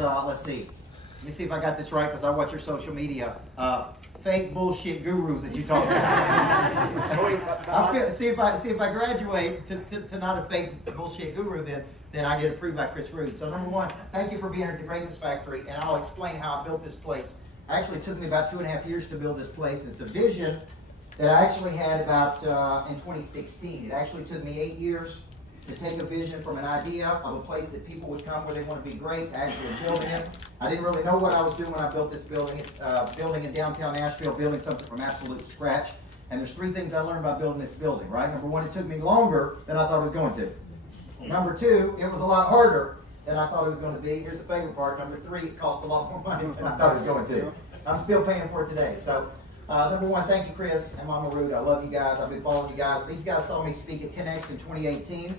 let's see. Let me see if I got this right because I watch your social media. Fake bullshit gurus that you talk about. See if I graduate to not a fake bullshit guru, then I get approved by Chris Rood. So number one, thank you for being at the Greatness Factory, and I'll explain how I built this place. Actually, it took me about 2.5 years to build this place. It's a vision that I actually had about in 2016. It actually took me 8 years to take a vision from an idea of a place that people would come where they want to be great, to actually building it. I didn't really know what I was doing when I built this building. Building in downtown Nashville, building something from absolute scratch. And there's 3 things I learned about building this building, right? Number 1, it took me longer than I thought it was going to. Number 2, it was a lot harder than I thought it was going to be. Here's the favorite part. Number 3, it cost a lot more money than I thought it was going to. I'm still paying for it today. So, number 1, thank you, Chris and Mama Rood. I love you guys. I've been following you guys. These guys saw me speak at 10X in 2018.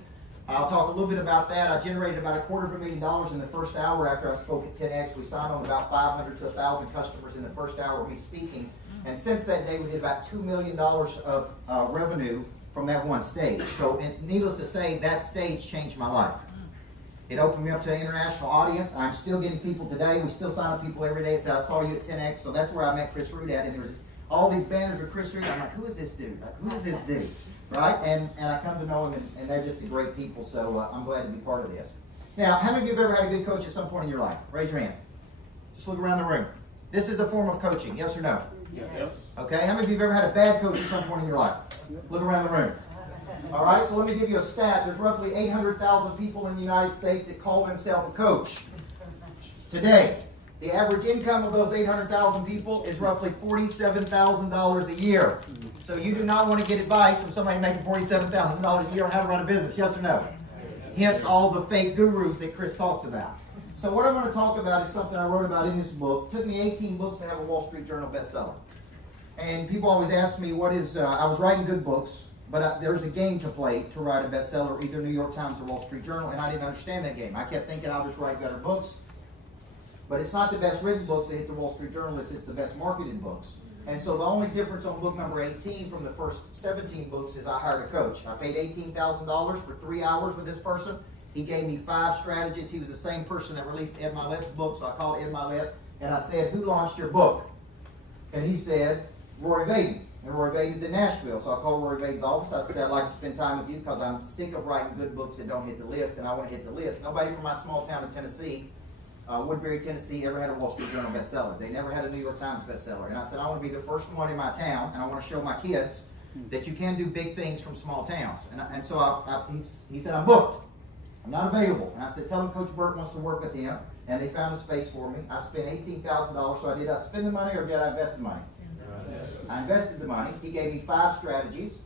I'll talk a little bit about that. I generated about $250,000 in the first hour after I spoke at 10X. We signed on about 500 to 1,000 customers in the first hour of me speaking. And since that day, we did about $2 million of revenue from that one stage. So, needless to say, that stage changed my life. It opened me up to an international audience. I'm still getting people today. We still sign up people every day. It said, I saw you at 10X. So that's where I met Chris Rood at. And there was all these banners with Chris Rood. I'm like, who is this dude? Like, who is this dude? Right? And I come to know him, and they're just great people. So I'm glad to be part of this. Now, how many of you have ever had a good coach at some point in your life? Raise your hand. Just look around the room. This is a form of coaching. Yes or no? Yes. Okay. How many of you have ever had a bad coach at some point in your life? Look around the room. All right, so let me give you a stat. There's roughly 800,000 people in the United States that call themselves a coach. Today, the average income of those 800,000 people is roughly $47,000 a year. So you do not want to get advice from somebody making $47,000 a year on how to run a business, yes or no? Hence all the fake gurus that Chris talks about. So what I'm going to talk about is something I wrote about in this book. It took me 18 books to have a Wall Street Journal bestseller. And people always ask me what is, I was writing good books. But there's a game to play to write a bestseller, either New York Times or Wall Street Journal, and I didn't understand that game. I kept thinking I'll just write better books. But it's not the best written books that hit the Wall Street Journal list, it's the best marketed books. And so the only difference on book number 18 from the first 17 books is I hired a coach. I paid $18,000 for 3 hours with this person. He gave me 5 strategies. He was the same person that released Ed Mylett's book, so I called Ed Mylett, and I said, who launched your book? And he said, Rory Vaden. And Rory Vaden's in Nashville. So I called Rory Vaden's office. I said, I'd like to spend time with you because I'm sick of writing good books that don't hit the list, and I want to hit the list. Nobody from my small town in Tennessee, Woodbury, Tennessee, ever had a Wall Street Journal bestseller. They never had a New York Times bestseller. And I said, I want to be the first one in my town, and I want to show my kids that you can do big things from small towns. And so he said, I'm booked. I'm not available. And I said, tell him Coach Burt wants to work with him. And they found a space for me. I spent $18,000. So did I spend the money or did I invest the money? I invested the money. He gave me 5 strategies.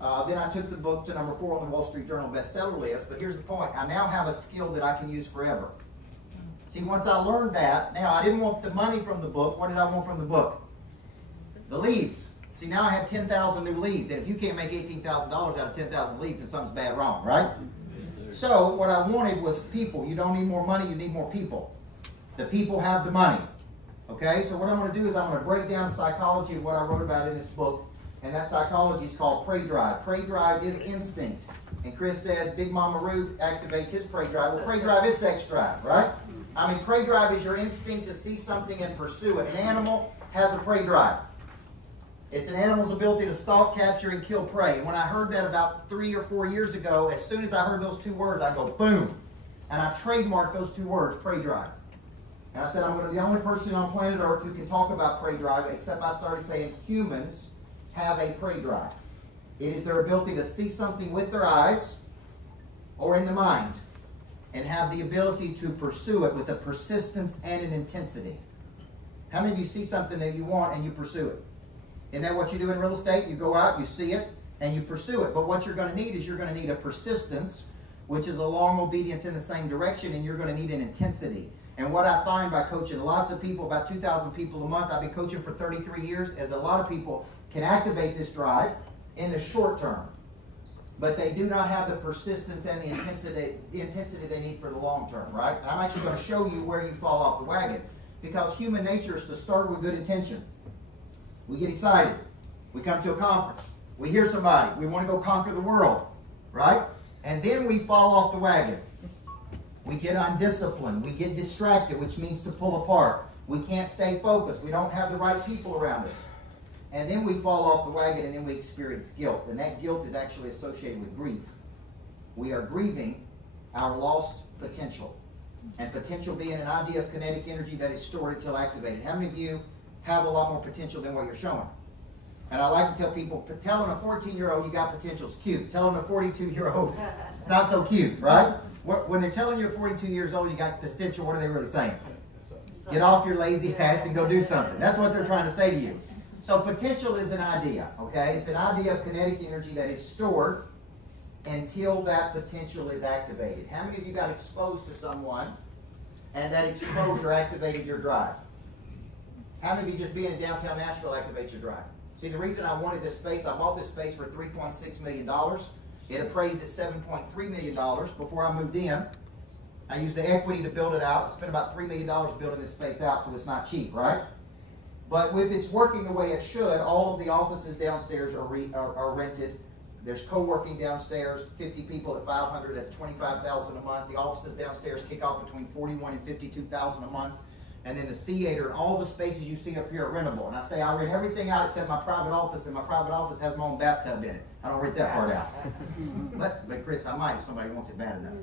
Then I took the book to number 4 on the Wall Street Journal bestseller list. But here's the point. I now have a skill that I can use forever. See, once I learned that, now I didn't want the money from the book. What did I want from the book? The leads. See, now I have 10,000 new leads. And if you can't make $18,000 out of 10,000 leads, then something's bad wrong, right? So what I wanted was people. You don't need more money, you need more people. The people have the money. Okay, so what I'm going to do is I'm going to break down the psychology of what I wrote about in this book. And that psychology is called prey drive. Prey drive is instinct. And Chris said Big Mama Rood activates his prey drive. Well, prey drive is sex drive, right? I mean, prey drive is your instinct to see something and pursue it. An animal has a prey drive. It's an animal's ability to stalk, capture, and kill prey. And when I heard that about 3 or 4 years ago, as soon as I heard those 2 words, I go, boom. And I trademarked those 2 words, prey drive. And I said, I'm going to be the only person on planet Earth who can talk about prey drive, except I started saying humans have a prey drive. It is their ability to see something with their eyes or in the mind and have the ability to pursue it with a persistence and an intensity. How many of you see something that you want and you pursue it? Isn't that what you do in real estate? You go out, you see it, and you pursue it. But what you're going to need is you're going to need a persistence, which is a long obedience in the same direction, and you're going to need an intensity. And what I find by coaching lots of people, about 2,000 people a month, I've been coaching for 33 years, is a lot of people can activate this drive in the short term. But they do not have the persistence and the intensity they need for the long term, right? And I'm actually going to show you where you fall off the wagon. Because human nature is to start with good intention. We get excited. We come to a conference. We hear somebody. We want to go conquer the world, right? And then we fall off the wagon. We get undisciplined. We get distracted, which means to pull apart. We can't stay focused. We don't have the right people around us. And then we fall off the wagon, and then we experience guilt. And that guilt is actually associated with grief. We are grieving our lost potential. And potential being an idea of kinetic energy that is stored until activated. How many of you have a lot more potential than what you're showing? And I like to tell people, telling a 14-year-old you got potential is cute. Telling a 42-year-old it's not so cute, right? When they're telling you at 42 years old you got potential, what are they really saying? Get off your lazy ass and go do something. That's what they're trying to say to you. So potential is an idea, okay? It's an idea of kinetic energy that is stored until that potential is activated. How many of you got exposed to someone and that exposure activated your drive? How many of you just being in downtown Nashville activates your drive? See, the reason I wanted this space, I bought this space for $3.6 million. It appraised at $7.3 million before I moved in. I used the equity to build it out. I spent about $3 million building this space out, so it's not cheap, right? But if it's working the way it should, all of the offices downstairs are rented. There's co-working downstairs, 50 people at $500 at $25,000 a month. The offices downstairs kick off between $41,000 and $52,000 a month. And then the theater and all the spaces you see up here are rentable. And I say I rent everything out except my private office, and my private office has my own bathtub in it. I don't rent that part out. But Chris, I might if somebody wants it bad enough.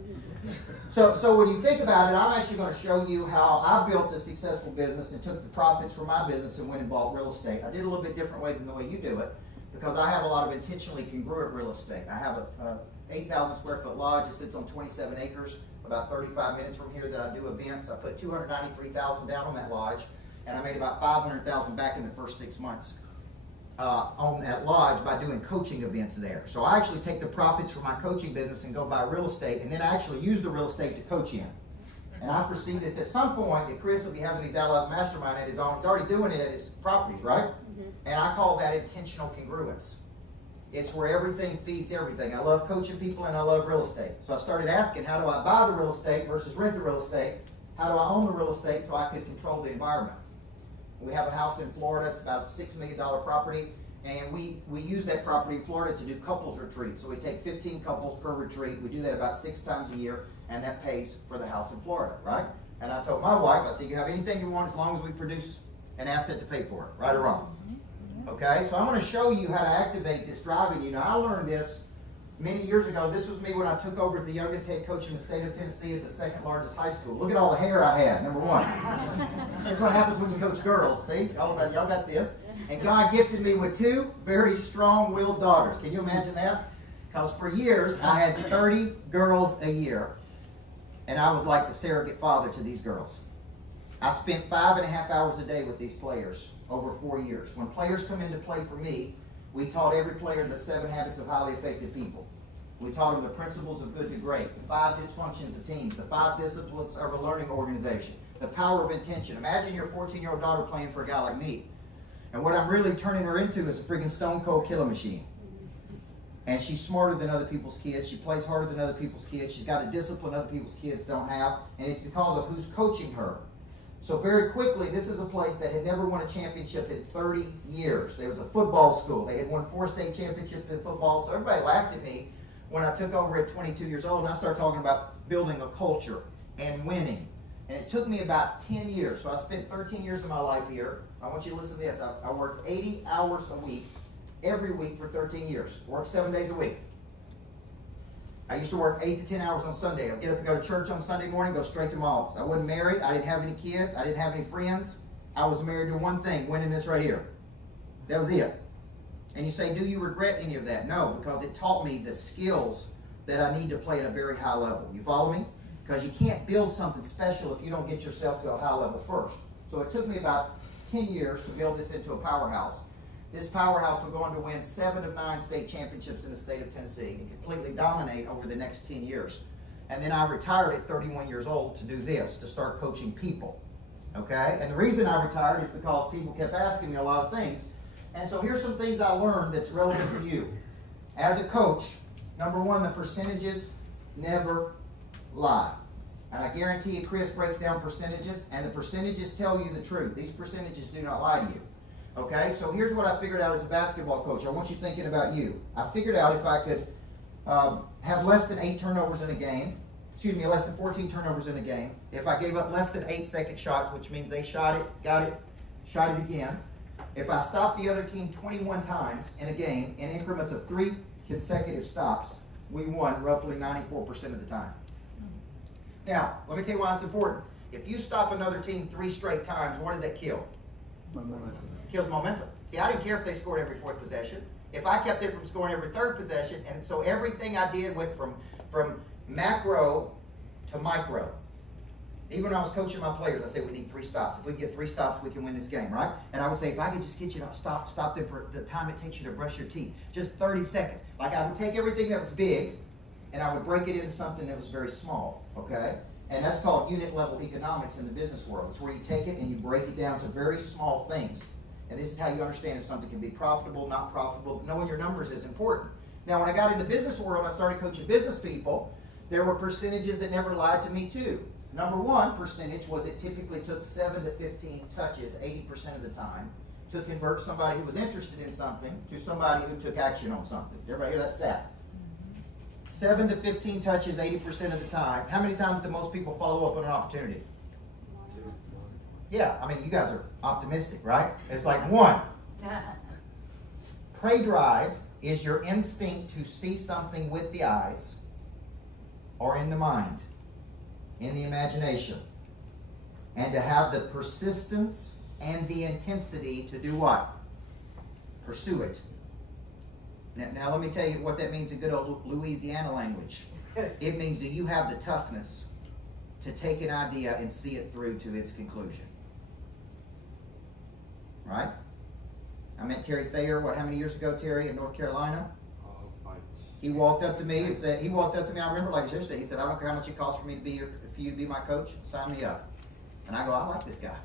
So when you think about it, I'm actually going to show you how I built a successful business and took the profits from my business and went and bought real estate. I did a little bit different way than the way you do it because I have a lot of intentionally congruent real estate. I have a 8,000 square foot lodge. It sits on 27 acres. About 35 minutes from here that I do events. I put $293,000 down on that lodge, and I made about $500,000 back in the first 6 months on that lodge by doing coaching events there. So I actually take the profits from my coaching business and go buy real estate, and then I actually use the real estate to coach in. And I foresee this at some point that Chris will be having these Allies Mastermind at his own. He's already doing it at his properties, right? And I call that intentional congruence. It's where everything feeds everything. I love coaching people and I love real estate. So I started asking, how do I buy the real estate versus rent the real estate? How do I own the real estate so I could control the environment? We have a house in Florida. It's about a $6 million property. And we use that property in Florida to do couples retreats. So we take 15 couples per retreat. We do that about 6 times a year. And that pays for the house in Florida, right? And I told my wife, I said, you have anything you want as long as we produce an asset to pay for it, right or wrong? Okay, so I'm going to show you how to activate this drive in you. Now, I learned this many years ago. This was me when I took over as the youngest head coach in the state of Tennessee at the 2nd largest high school. Look at all the hair I had, number one. That's what happens when you coach girls. See, y'all got this. And God gifted me with 2 very strong-willed daughters. Can you imagine that? Because for years, I had 30 girls a year, and I was like the surrogate father to these girls. I spent 5.5 hours a day with these players over 4 years. When players come in to play for me, we taught every player the 7 habits of highly effective people. We taught them the principles of good to great, the 5 dysfunctions of teams, the 5 disciplines of a learning organization, the power of intention. Imagine your 14-year-old daughter playing for a guy like me. And what I'm really turning her into is a freaking stone cold killer machine. And she's smarter than other people's kids. She plays harder than other people's kids. She's got a discipline other people's kids don't have. And it's because of who's coaching her. So very quickly, this is a place that had never won a championship in 30 years. There was a football school. They had won 4 state championships in football. So everybody laughed at me when I took over at 22 years old and I started talking about building a culture and winning. And it took me about 10 years. So I spent 13 years of my life here. I want you to listen to this. I worked 80 hours a week, every week for 13 years. Worked 7 days a week. I used to work 8 to 10 hours on Sunday. I'd get up and go to church on Sunday morning, go straight to my office. I wasn't married. I didn't have any kids. I didn't have any friends. I was married to one thing, winning this right here. That was it. And you say, do you regret any of that? No, because it taught me the skills that I need to play at a very high level. You follow me? Because you can't build something special if you don't get yourself to a high level first. So it took me about 10 years to build this into a powerhouse. This powerhouse will go on to win 7 of 9 state championships in the state of Tennessee and completely dominate over the next 10 years. And then I retired at 31 years old to do this, to start coaching people. Okay? And the reason I retired is because people kept asking me a lot of things. And so here's some things I learned that's relevant to you. As a coach, number one, the percentages never lie. And I guarantee you Chris breaks down percentages, and the percentages tell you the truth. These percentages do not lie to you. Okay, so here's what I figured out as a basketball coach. I want you thinking about you. I figured out if I could have less than 8 turnovers in a game, less than 14 turnovers in a game, if I gave up less than 8 second shots, which means they shot it, got it, shot it again, if I stopped the other team 21 times in a game in increments of 3 consecutive stops, we won roughly 94% of the time. Now, let me tell you why it's important. If you stop another team 3 straight times, what does that kill? Momentum. It kills momentum. See, I didn't care if they scored every 4th possession. If I kept it from scoring every 3rd possession, and so everything I did went from macro to micro. Even when I was coaching my players, I said we need 3 stops. If we can get 3 stops, we can win this game, right? And I would say, if I could just get you to stop them for the time it takes you to brush your teeth, just 30 seconds. Like I would take everything that was big, and I would break it into something that was very small, okay? And that's called unit level economics in the business world. It's where you take it and you break it down to very small things. And this is how you understand if something can be profitable, not profitable. Knowing your numbers is important. Now, when I got in the business world, I started coaching business people. There were percentages that never lied to me too. Number 1 percentage was it typically took 7 to 15 touches 80% of the time to convert somebody who was interested in something to somebody who took action on something. Everybody hear that stat? 7 to 15 touches 80% of the time. How many times do most people follow up on an opportunity? 2. Yeah, I mean, you guys are optimistic, right? It's like 1. Prey drive is your instinct to see something with the eyes or in the mind, in the imagination, and to have the persistence and the intensity to do what? Pursue it. Now let me tell you what that means in good old Louisiana language. It means, do you have the toughness to take an idea and see it through to its conclusion? Right? I met Terry Thayer, how many years ago, Terry, in North Carolina? He walked up to me and said, I remember like yesterday, he said, I don't care how much it costs for you to be my coach, sign me up. And I go, I like this guy.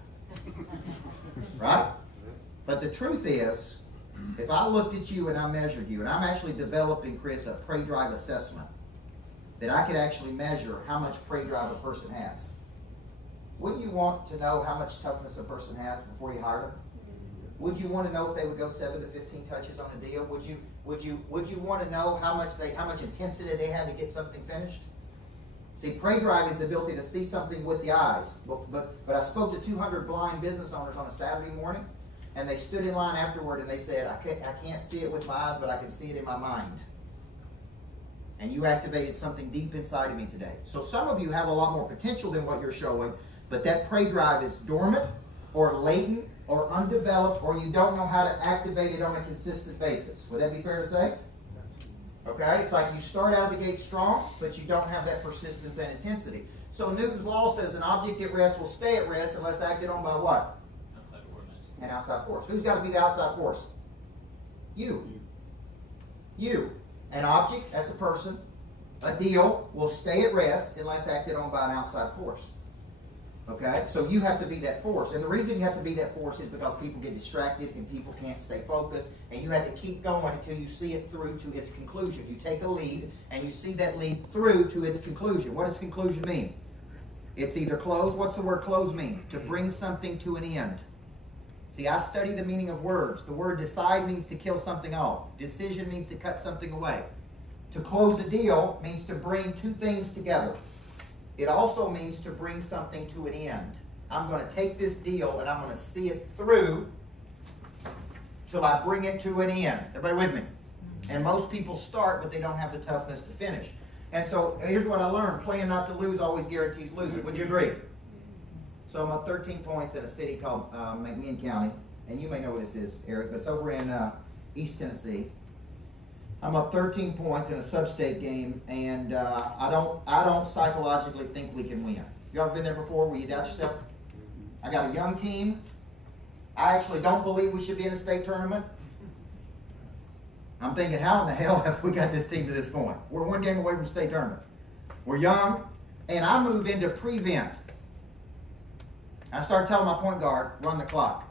Right? But the truth is, if I looked at you and I measured you, and I'm actually developing, Chris, a prey drive assessment, that I could actually measure how much prey drive a person has. Wouldn't you want to know how much toughness a person has before you hire them? Would you want to know if they would go 7 to 15 touches on a deal? Would you want to know how much intensity they had to get something finished? See, prey drive is the ability to see something with the eyes. But I spoke to 200 blind business owners on a Saturday morning, and they stood in line afterward and they said, I can't see it with my eyes, but I can see it in my mind. And you activated something deep inside of me today. So some of you have a lot more potential than what you're showing, but that prey drive is dormant or latent or undeveloped, or you don't know how to activate it on a consistent basis. Would that be fair to say? Okay? It's like you start out of the gate strong, but you don't have that persistence and intensity. So Newton's law says an object at rest will stay at rest unless acted on by what? Outside force. An outside force. Who's got to be the outside force? You. You. An object, that's a person. A deal will stay at rest unless acted on by an outside force. Okay? So you have to be that force. And the reason you have to be that force is because people get distracted and people can't stay focused. And you have to keep going until you see it through to its conclusion. You take a lead and you see that lead through to its conclusion. What does conclusion mean? It's either close. What's the word close mean? To bring something to an end. See, I study the meaning of words. The word decide means to kill something off. Decision means to cut something away. To close the deal means to bring 2 things together. It also means to bring something to an end. I'm going to take this deal and I'm going to see it through till I bring it to an end. Everybody with me? And most people start, but they don't have the toughness to finish. And so here's what I learned. Playing not to lose always guarantees losing. Would you agree? So I'm up 13 points in a city called McMinn County. And you may know where this is, Eric, but it's over in East Tennessee. I'm up 13 points in a sub-state game, and I don't psychologically think we can win. You ever been there before where you doubt yourself? I got a young team. I actually don't believe we should be in a state tournament. I'm thinking, how in the hell have we got this team to this point? We're 1 game away from state tournament. We're young, and I move into prevent. I start telling my point guard, run the clock.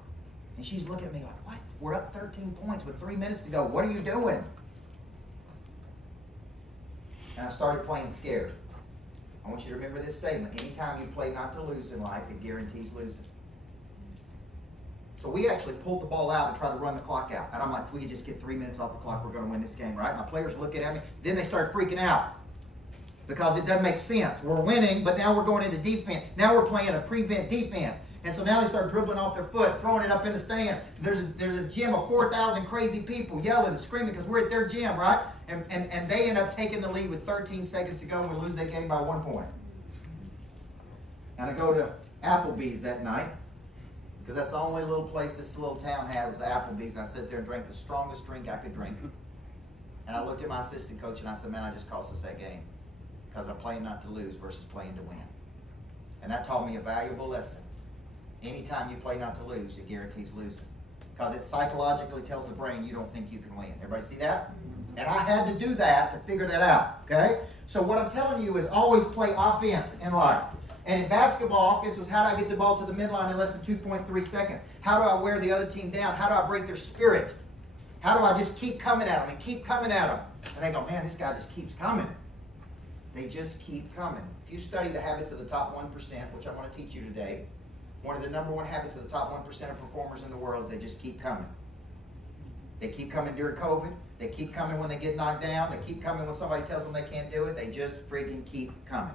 And she's looking at me like, what? We're up 13 points with 3 minutes to go. What are you doing? And I started playing scared. I want you to remember this statement. Anytime you play not to lose in life, it guarantees losing. So we actually pulled the ball out and tried to run the clock out. And I'm like, if we could just get 3 minutes off the clock, we're going to win this game, right? My players looking at me. Then they start freaking out. because it doesn't make sense. We're winning, but now we're going into defense. Now we're playing a prevent defense. And so now they start dribbling off their foot, throwing it up in the stand. There's a gym of 4,000 crazy people yelling and screaming because we're at their gym, right? And they end up taking the lead with 13 seconds to go and we lose that game by 1 point. And I go to Applebee's that night, because that's the only little place this little town had was Applebee's. And I sat there and drank the strongest drink I could drink. And I looked at my assistant coach and I said, man, I just cost us that game because I'm playing not to lose versus playing to win. And that taught me a valuable lesson. Anytime you play not to lose, it guarantees losing. Because it psychologically tells the brain you don't think you can win. Everybody see that? And I had to do that to figure that out, okay? So what I'm telling you is always play offense in life. And in basketball, offense was how do I get the ball to the midline in less than 2.3 seconds? How do I wear the other team down? How do I break their spirit? How do I just keep coming at them and keep coming at them? And they go, man, this guy just keeps coming. They just keep coming. If you study the habits of the top 1%, which I want to teach you today, one of the #1 habits of the top 1% of performers in the world is they just keep coming. They keep coming during COVID. They keep coming when they get knocked down. They keep coming when somebody tells them they can't do it. They just freaking keep coming.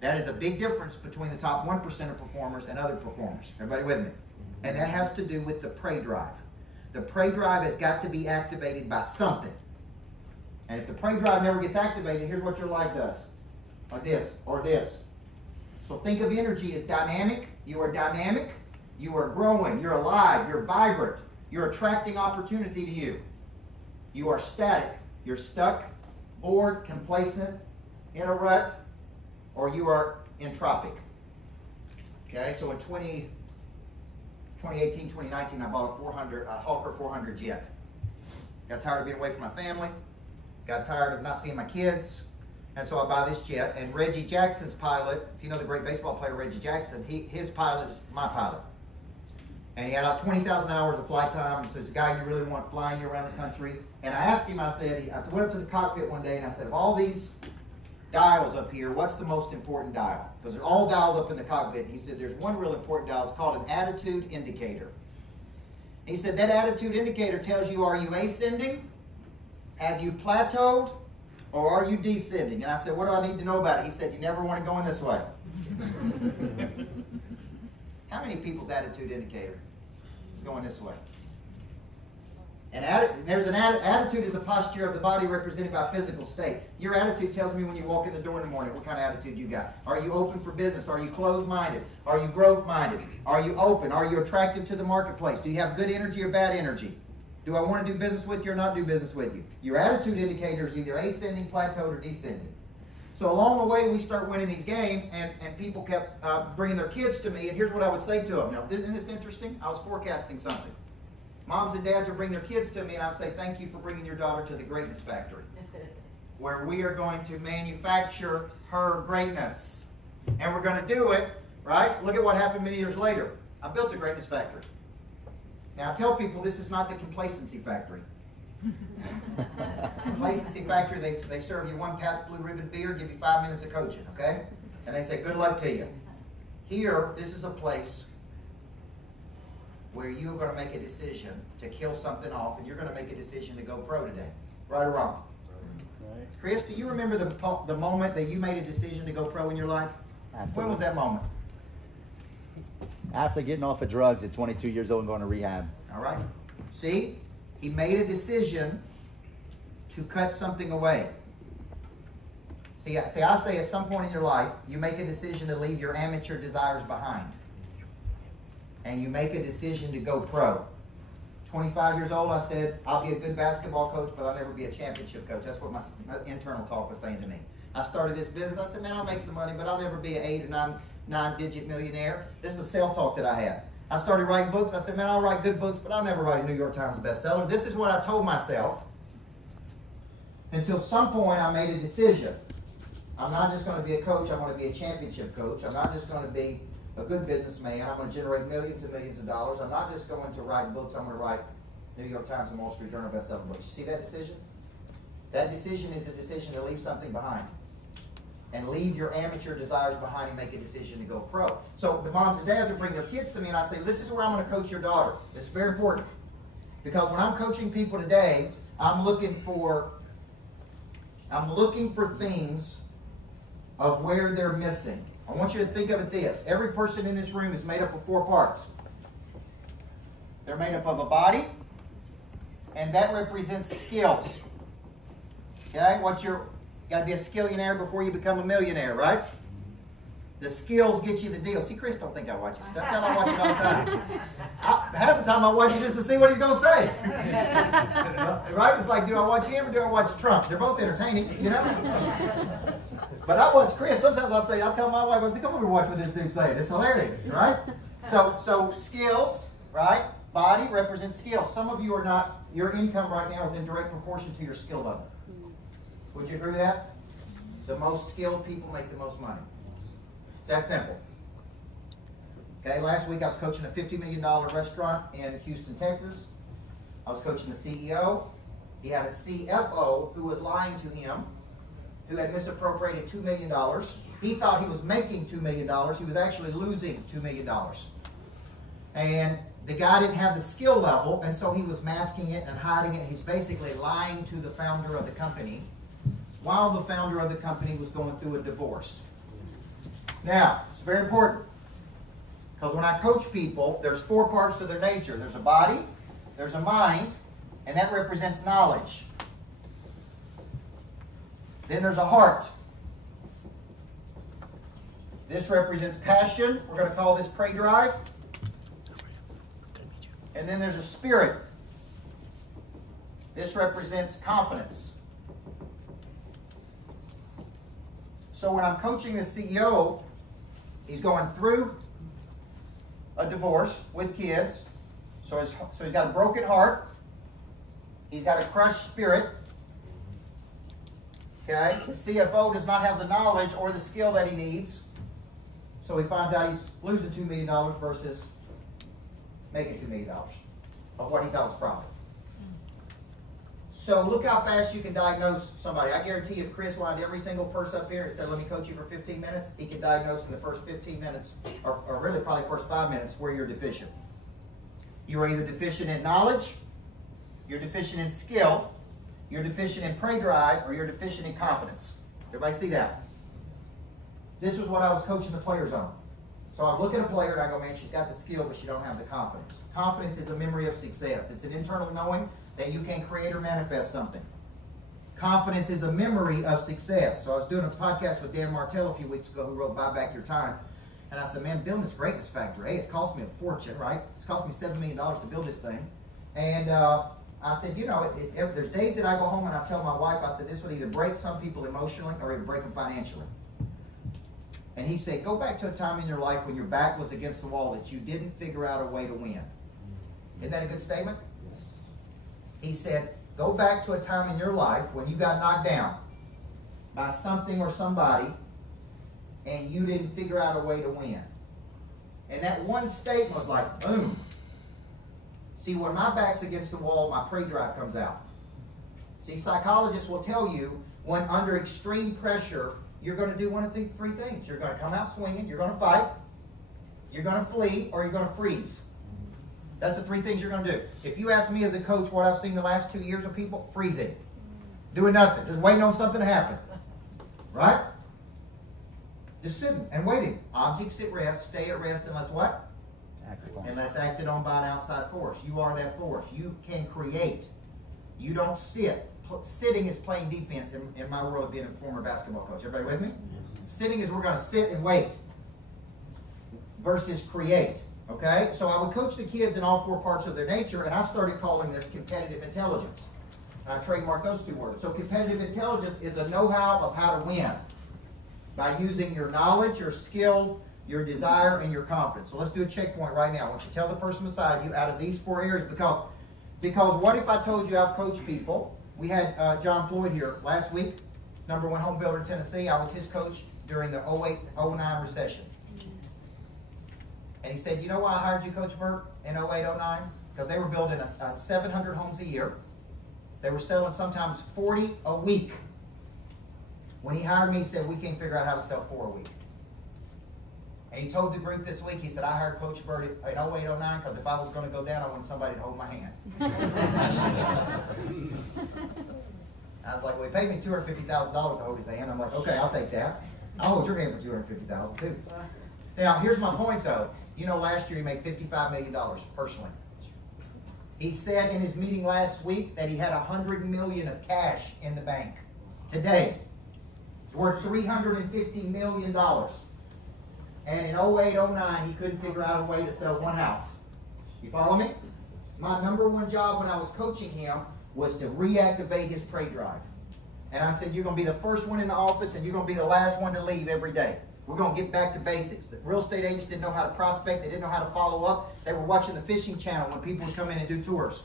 That is a big difference between the top 1% of performers and other performers. Everybody with me? And that has to do with the prey drive. The prey drive has got to be activated by something. And if the prey drive never gets activated, here's what your life does. Like this or this. So think of energy as dynamic. You are dynamic. You are growing. You're alive. You're vibrant. You're attracting opportunity to you. You are static. You're stuck, bored, complacent, in a rut, or you are entropic. Okay, so in 2018, 2019, I bought a Hawker 400 jet. Got tired of being away from my family. Got tired of not seeing my kids. And so I buy this jet. And Reggie Jackson's pilot, if you know the great baseball player Reggie Jackson, his pilot is my pilot. And he had about 20,000 hours of flight time. So he's a guy you really want flying you around the country. And I asked him, I went up to the cockpit one day and I said, of all these dials up here, what's the most important dial? Because there's all dials up in the cockpit. He said, there's one real important dial. It's called an attitude indicator. He said, that attitude indicator tells you, are you ascending? Have you plateaued? Or are you descending? And I said, what do I need to know about it? He said, you never want to go in this way. How many people's attitude indicator is going this way? And attitude is a posture of the body represented by physical state. Your attitude tells me when you walk in the door in the morning what kind of attitude you got. Are you open for business? Are you closed-minded? Are you growth-minded? Are you open? Are you attractive to the marketplace? Do you have good energy or bad energy? Do I want to do business with you or not do business with you? Your attitude indicator is either ascending, plateaued, or descending. So along the way, we start winning these games, and people kept bringing their kids to me, and here's what I would say to them. Now, isn't this interesting? I was forecasting something. Moms and dads would bring their kids to me, and I'd say, thank you for bringing your daughter to the greatness factory, where we are going to manufacture her greatness. And we're going to do it, right? Look at what happened many years later. I built the greatness factory. Now, I tell people this is not the complacency factory. Complacency factory, they serve you one Pabst Blue Ribbon beer, give you 5 minutes of coaching, okay? And they say, good luck to you. Here, this is a place where you're going to make a decision to kill something off, and you're going to make a decision to go pro today. Right or wrong? Right. Chris, do you remember the moment that you made a decision to go pro in your life? Absolutely. When was that moment? After getting off of drugs at 22 years old and going to rehab. All right. See? He made a decision to cut something away. See, I say at some point in your life, you make a decision to leave your amateur desires behind. And you make a decision to go pro. 25 years old, I said, I'll be a good basketball coach, but I'll never be a championship coach. That's what my internal talk was saying to me. I started this business. I said, man, I'll make some money, but I'll never be an 8 or 9-digit millionaire. This is self-talk that I had. I started writing books. I said, man, I'll write good books, but I'll never write a New York Times bestseller. This is what I told myself until some point I made a decision. I'm not just going to be a coach. I'm going to be a championship coach. I'm not just going to be a good businessman. I'm going to generate millions and millions of dollars. I'm not just going to write books. I'm going to write New York Times and Wall Street Journal bestseller books. You see that decision? That decision is a decision to leave something behind. And leave your amateur desires behind and make a decision to go pro. So the moms and dads would bring their kids to me and I'd say, this is where I'm going to coach your daughter. It's very important. Because when I'm coaching people today, I'm looking for things of where they're missing. I want you to think of it this. Every person in this room is made up of 4 parts. They're made up of a body, and that represents skills. Okay? You got to be a skillionaire before you become a millionaire, right? The skills get you the deal. See, Chris don't think I watch his stuff. I watch it all the time. Half the time I watch it just to see what he's going to say. Right? It's like, do I watch him or do I watch Trump? They're both entertaining, you know? But I watch Chris. Sometimes I'll tell my wife, I say, come over and watch what this dude's saying. It's hilarious, right? So skills, right? Body represents skills. Some of you are not, your income right now is in direct proportion to your skill level. Would you agree with that? The most skilled people make the most money. It's that simple. Okay, last week I was coaching a $50 million restaurant in Houston, Texas. I was coaching the CEO. He had a CFO who was lying to him, who had misappropriated $2 million. He thought he was making $2 million. He was actually losing $2 million. And the guy didn't have the skill level, and so he was masking it and hiding it. He's basically lying to the founder of the company while the founder of the company was going through a divorce. Now, it's very important, because when I coach people, there's 4 parts to their nature. There's a body, there's a mind, and that represents knowledge. Then there's a heart. This represents passion. We're going to call this prey drive. And then there's a spirit. This represents confidence. So when I'm coaching the CEO, he's going through a divorce with kids. So he's got a broken heart. He's got a crushed spirit. Okay? The CFO does not have the knowledge or the skill that he needs. So he finds out he's losing $2 million versus making $2 million of what he thought was profit. So look how fast you can diagnose somebody. I guarantee if Chris lined every single person up here and said, let me coach you for 15 minutes, he can diagnose in the first 15 minutes, or really probably first 5 minutes, where you're deficient. You are either deficient in knowledge, you're deficient in skill, you're deficient in prey drive, or you're deficient in confidence. Everybody see that? This was what I was coaching the players on. So I look at a player and I go, man, she's got the skill, but she don't have the confidence. Confidence is a memory of success. It's an internal knowing that you can create or manifest something. Confidence is a memory of success. So I was doing a podcast with Dan Martell a few weeks ago, who wrote Buy Back Your Time. And I said, man, building this greatness factory, hey, it's cost me a fortune, right? It's cost me $7 million to build this thing. And I said, you know, there's days that I go home and I tell my wife, I said, this would either break some people emotionally or it would break them financially. And he said, go back to a time in your life when your back was against the wall that you didn't figure out a way to win. Isn't that a good statement? He said, go back to a time in your life when you got knocked down by something or somebody and you didn't figure out a way to win. And that one statement was like, boom. See, when my back's against the wall, my prey drive comes out. See, psychologists will tell you when under extreme pressure, you're going to do one of the 3 things. You're going to come out swinging, you're going to fight, you're going to flee, or you're going to freeze. That's the 3 things you're going to do. If you ask me as a coach what I've seen the last 2 years of people, freezing. Doing nothing. Just waiting on something to happen. Right? Just sitting and waiting. Objects at rest, stay at rest unless what? Unless acted on by an outside force. You are that force. You can create. You don't sit. Sitting is playing defense in my world of being a former basketball coach. Everybody with me? Sitting is we're going to sit and wait versus create. Okay? So I would coach the kids in all 4 parts of their nature, and I started calling this competitive intelligence. And I trademarked those 2 words. So competitive intelligence is a know-how of how to win by using your knowledge, your skill, your desire, and your confidence. So let's do a checkpoint right now. I want you to tell the person beside you out of these 4 areas, because what if I told you I've coached people? We had John Floyd here last week, #1 home builder in Tennessee. I was his coach during the 08-09 recession. And he said, you know why I hired you, Coach Burt, in 08-09? Because they were building 700 homes a year. They were selling sometimes 40 a week. When he hired me, he said, we can't figure out how to sell 4 a week. And he told the group this week, he said, I hired Coach Burt in 08-09 because if I was going to go down, I wanted somebody to hold my hand. I was like, well, he paid me $250,000 to hold his hand. I'm like, okay, I'll take that. I'll hold your hand for $250,000 too. Now, here's my point though. You know, last year he made $55 million personally. He said in his meeting last week that he had $100 million of cash in the bank. Today, it's worth $350 million. And in 08, 09, he couldn't figure out a way to sell one house. You follow me? My number one job when I was coaching him was to reactivate his prey drive. And I said, you're going to be the first one in the office and you're going to be the last one to leave every day. We're going to get back to basics. The real estate agents didn't know how to prospect. They didn't know how to follow up. They were watching the fishing channel when people would come in and do tours.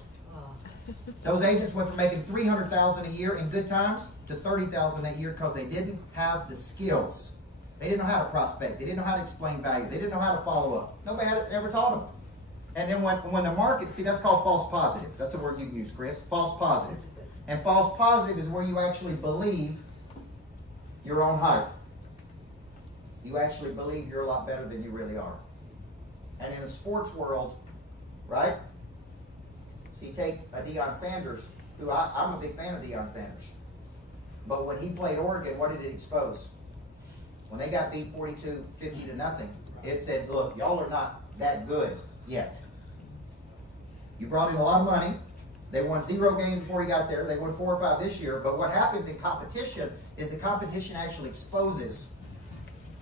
Those agents went from making $300,000 a year in good times to $30,000 a year because they didn't have the skills. They didn't know how to prospect. They didn't know how to explain value. They didn't know how to follow up. Nobody had ever taught them. And then when the market, see, that's called false positive. That's a word you can use, Chris. False positive. And false positive is where you actually believe your own hype. You actually believe you're a lot better than you really are. And in the sports world, right? So you take a Deion Sanders, who I'm a big fan of Deion Sanders. But when he played Oregon, what did it expose? When they got beat 42-50 to nothing, it said, look, y'all are not that good yet. You brought in a lot of money. They won 0 games before he got there. They won 4 or 5 this year. But what happens in competition is the competition actually exposes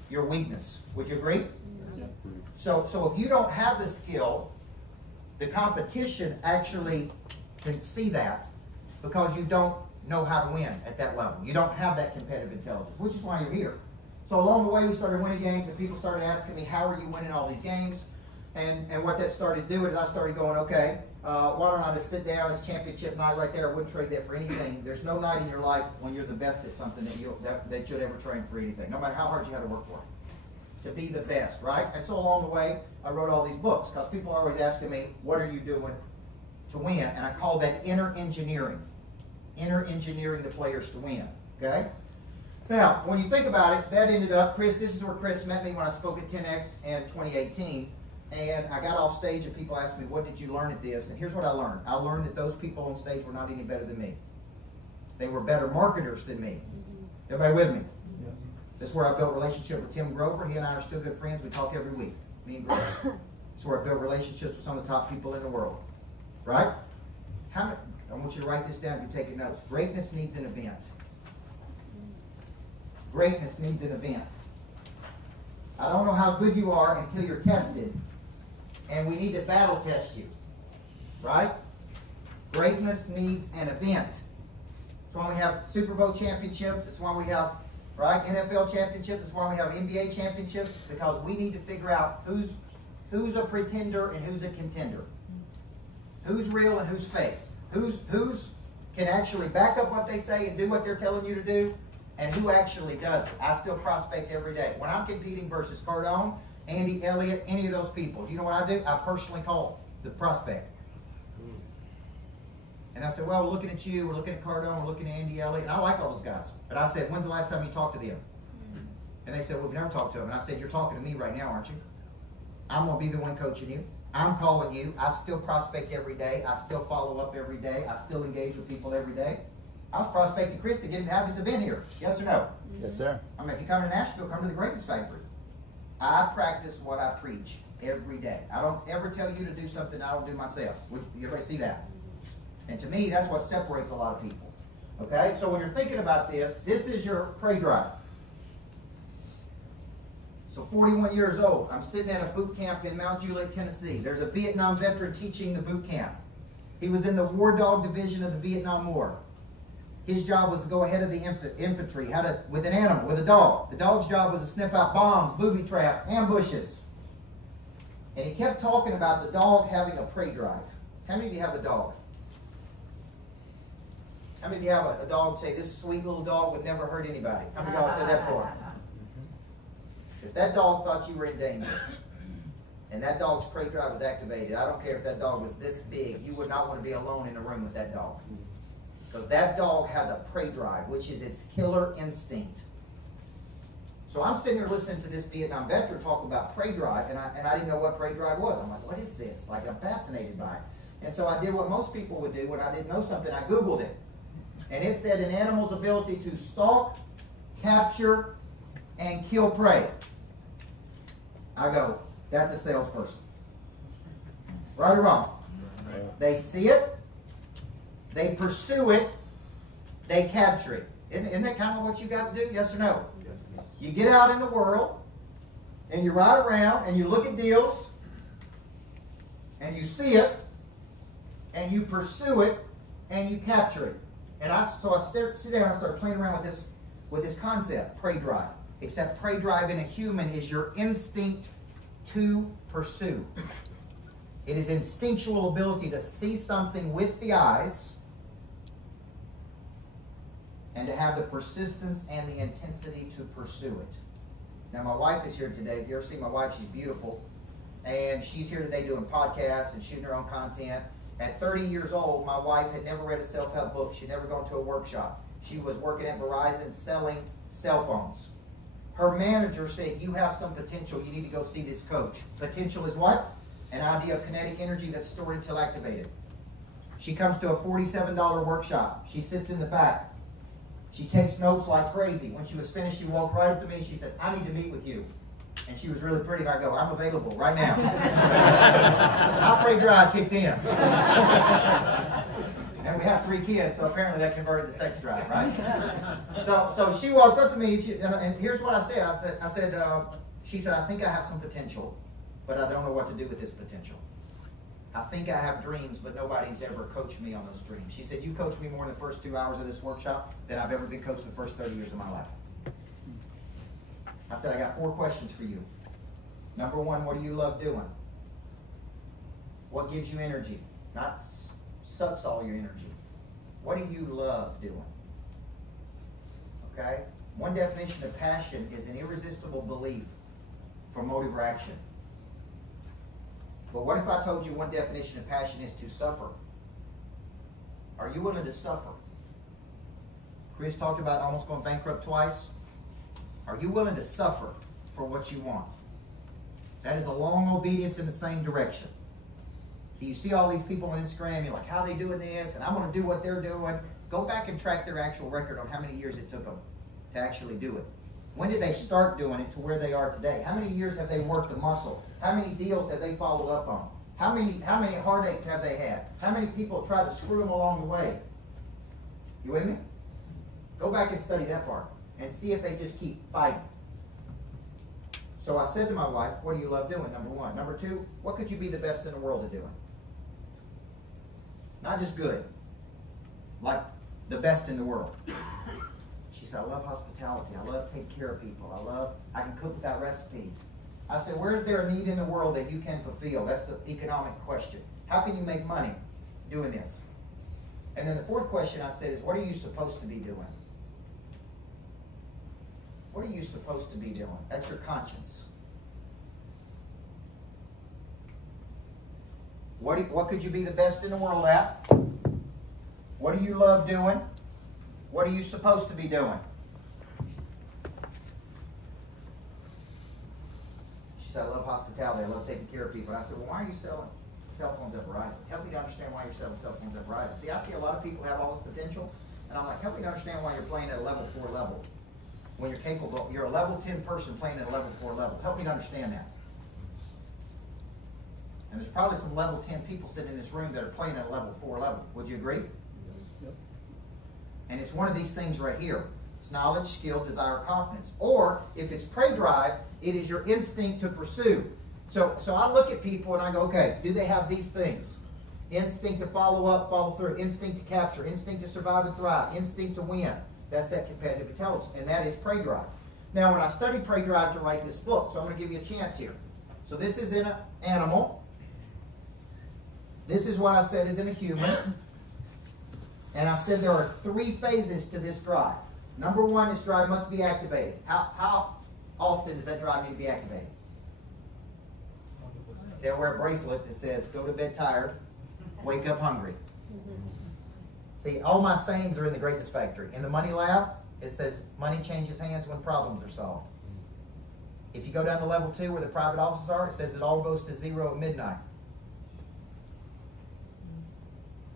your weakness. Would you agree? Yeah. So if you don't have the skill, the competition actually can see that because you don't know how to win at that level. You don't have that competitive intelligence, which is why you're here. So along the way, we started winning games, and people started asking me, how are you winning all these games? And what that started doing is I started going, okay, why don't I just sit down, this championship night right there, I wouldn't trade that for anything. There's no night in your life when you're the best at something that you'll ever train for anything, no matter how hard you had to work for it, to be the best, right? And so along the way, I wrote all these books because people are always asking me, what are you doing to win? And I call that inner engineering the players to win, okay? Now, when you think about it, that ended up, this is where Chris met me when I spoke at 10X in 2018. And I got off stage and people asked me, what did you learn at this? And here's what I learned. I learned that those people on stage were not any better than me. They were better marketers than me. Everybody with me? Yeah. That's where I built a relationship with Tim Grover. He and I are still good friends. We talk every week, me and Grover. That's where I built relationships with some of the top people in the world. Right? I want you to write this down if you're taking notes. Greatness needs an event. Greatness needs an event. I don't know how good you are until you're tested. And we need to battle test you. Right? Greatness needs an event. That's why we have Super Bowl championships. That's why we have, right, NFL championships. That's why we have NBA championships. Because we need to figure out who's a pretender and who's a contender. Who's real and who's fake. Who's can actually back up what they say and do what they're telling you to do. And who actually does it. I still prospect every day. When I'm competing versus Cardone, Andy Elliott, any of those people, do you know what I do? I personally call the prospect. And I said, well, we're looking at you, we're looking at Cardone, we're looking at Andy Elliott, and I like all those guys. But I said, when's the last time you talked to them? And they said, well, we've never talked to them. And I said, you're talking to me right now, aren't you? I'm going to be the one coaching you. I'm calling you. I still prospect every day. I still follow up every day. I still engage with people every day. I was prospecting Chris to get him to have his event here. Yes or no? Yes, sir. I mean, if you come to Nashville, come to the Greatness Factory. I practice what I preach every day. I don't ever tell you to do something I don't do myself. You everybody see that? And to me, that's what separates a lot of people. Okay? So when you're thinking about this is your prey drive. So 41 years old. I'm sitting at a boot camp in Mount Juliet, Tennessee. There's a Vietnam veteran teaching the boot camp. He was in the War Dog Division of the Vietnam War. His job was to go ahead of the infantry, with an animal, with a dog. The dog's job was to sniff out bombs, booby traps, ambushes. And he kept talking about the dog having a prey drive. How many of you have a dog? How many of you have a dog say, this sweet little dog would never hurt anybody? How many of y'all said that before? If that dog thought you were in danger, and that dog's prey drive was activated, I don't care if that dog was this big, you would not want to be alone in a room with that dog. Because that dog has a prey drive, which is its killer instinct. So I'm sitting here listening to this Vietnam veteran talk about prey drive, and I didn't know what prey drive was. I'm like, what is this? Like, I'm fascinated by it. And so I did what most people would do when I didn't know something. I Googled it. And it said an animal's ability to stalk, capture, and kill prey. I go, that's a salesperson. Right or wrong? They see it, they pursue it, they capture it. Isn't that kind of what you guys do? Yes or no? You get out in the world, and you ride around, and you look at deals, and you see it, and you pursue it, and you capture it. And so I sit down and I start playing around with this concept, prey drive. Except prey drive in a human is your instinct to pursue. It is instinctual ability to see something with the eyes and to have the persistence and the intensity to pursue it. Now, my wife is here today. If you ever see my wife, she's beautiful. And she's here today doing podcasts and shooting her own content. At 30 years old, my wife had never read a self-help book. She'd never gone to a workshop. She was working at Verizon selling cell phones. Her manager said, you have some potential. You need to go see this coach. Potential is what? An idea of kinetic energy that's stored until activated. She comes to a $47 workshop. She sits in the back. She takes notes like crazy. When she was finished, she walked right up to me and she said, I need to meet with you. And she was really pretty, and I go, I'm available right now. Our prey drive kicked in. And we have 3 kids, so apparently that converted to sex drive, right? So she walks up to me, and here's what I said. She said, I think I have some potential, but I don't know what to do with this potential. I think I have dreams, but nobody's ever coached me on those dreams. She said, you coached me more in the first 2 hours of this workshop than I've ever been coached in the first 30 years of my life. I said, I got 4 questions for you. Number 1, what do you love doing? What gives you energy? Not sucks all your energy. What do you love doing? Okay? One definition of passion is an irresistible belief for motive or action. But what if I told you one definition of passion is to suffer? Are you willing to suffer? Chris talked about almost going bankrupt twice. Are you willing to suffer for what you want? That is a long obedience in the same direction. You see all these people on Instagram, you're like, how are they doing this? And I'm going to do what they're doing. Go back and track their actual record on how many years it took them to actually do it. When did they start doing it to where they are today? How many years have they worked the muscle? How many deals have they followed up on? How many heartaches have they had? How many people have tried to screw them along the way? You with me? Go back and study that part and see if they just keep fighting. So I said to my wife, what do you love doing? Number 1. Number 2, what could you be the best in the world at doing? Not just good. Like the best in the world. She said, I love hospitality. I love taking care of people. I can cook without recipes. I said, where's there a need in the world that you can fulfill? That's the economic question. How can you make money doing this? And then the 4th question I said is, what are you supposed to be doing? What are you supposed to be doing? That's your conscience. What could you be the best in the world at? What do you love doing? What are you supposed to be doing? She said, I love hospitality. I love taking care of people. And I said, well, why are you selling cell phones at Verizon? Help me to understand why you're selling cell phones at Verizon. See, I see a lot of people have all this potential, and I'm like, help me to understand why you're playing at a level 4 level. When you're capable, you're a level 10 person playing at a level 4 level. Help me to understand that. And there's probably some level 10 people sitting in this room that are playing at a level 4 level. Would you agree? Yep. And it's one of these things right here. It's knowledge, skill, desire, confidence. Or if it's prey drive, it is your instinct to pursue. So I look at people and I go, okay, do they have these things? Instinct to follow up, follow through. Instinct to capture. Instinct to survive and thrive. Instinct to win. That's that competitive intelligence. And that is prey drive. Now, when I studied prey drive to write this book, so I'm going to give you a chance here. So this is in an animal. This is what I said is in a human. And I said there are 3 phases to this drive. Number 1, this drive must be activated. How often does that drive need to be activated? See, I wear a bracelet that says, go to bed tired, wake up hungry. See, all my sayings are in the Greatness Factory. In the Money Lab, it says, money changes hands when problems are solved. If you go down to level 2 where the private offices are, it says it all goes to 0 at midnight.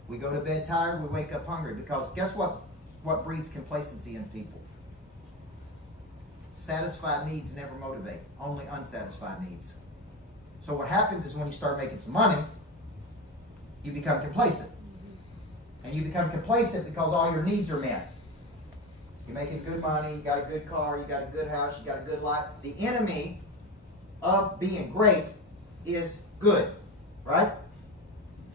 We go to bed tired, we wake up hungry. Because guess what breeds complacency in people? Satisfied needs never motivate, only unsatisfied needs. So what happens is when you start making some money, you become complacent. And you become complacent because all your needs are met. You're making good money, you got a good car, you got a good house, you got a good life. The enemy of being great is good, right?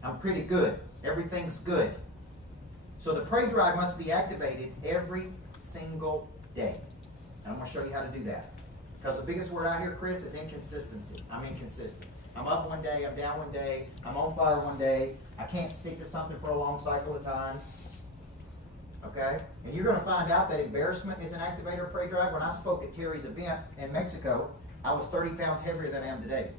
I'm pretty good. Everything's good. So the prey drive must be activated every single day. And I'm going to show you how to do that. Because the biggest word I hear, Chris, is inconsistency. I'm inconsistent. I'm up one day, I'm down one day, I'm on fire one day, I can't stick to something for a long cycle of time. Okay? And you're going to find out that embarrassment is an activator of prey drive. When I spoke at Terry's event in Mexico, I was 30 pounds heavier than I am today.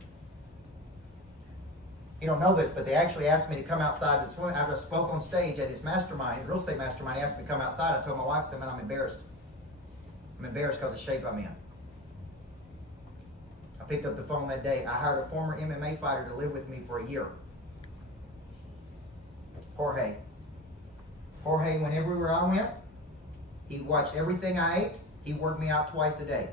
You don't know this, but they actually asked me to come outside and swim. I just spoke on stage at his mastermind, his real estate mastermind. He asked me to come outside. I told my wife, I said, man, I'm embarrassed. I'm embarrassed because of the shape I'm in. I picked up the phone that day. I hired a former MMA fighter to live with me for a year. Jorge. Jorge went everywhere I went. He watched everything I ate. He worked me out twice a day.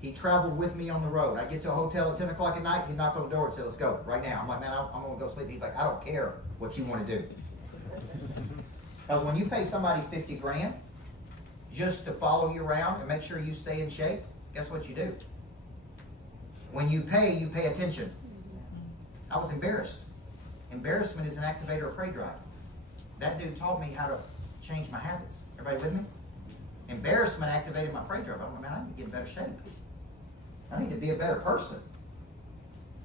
He traveled with me on the road. I get to a hotel at 10 o'clock at night. He'd knock on the door and say, let's go, right now. I'm like, man, I'm going to go sleep. He's like, I don't care what you want to do. Because when you pay somebody 50 grand just to follow you around and make sure you stay in shape, guess what you do? When you pay attention. I was embarrassed. Embarrassment is an activator of prey drive. That dude taught me how to change my habits. Everybody with me? Embarrassment activated my prey drive. I'm like, man, I need to get in better shape. I need to be a better person.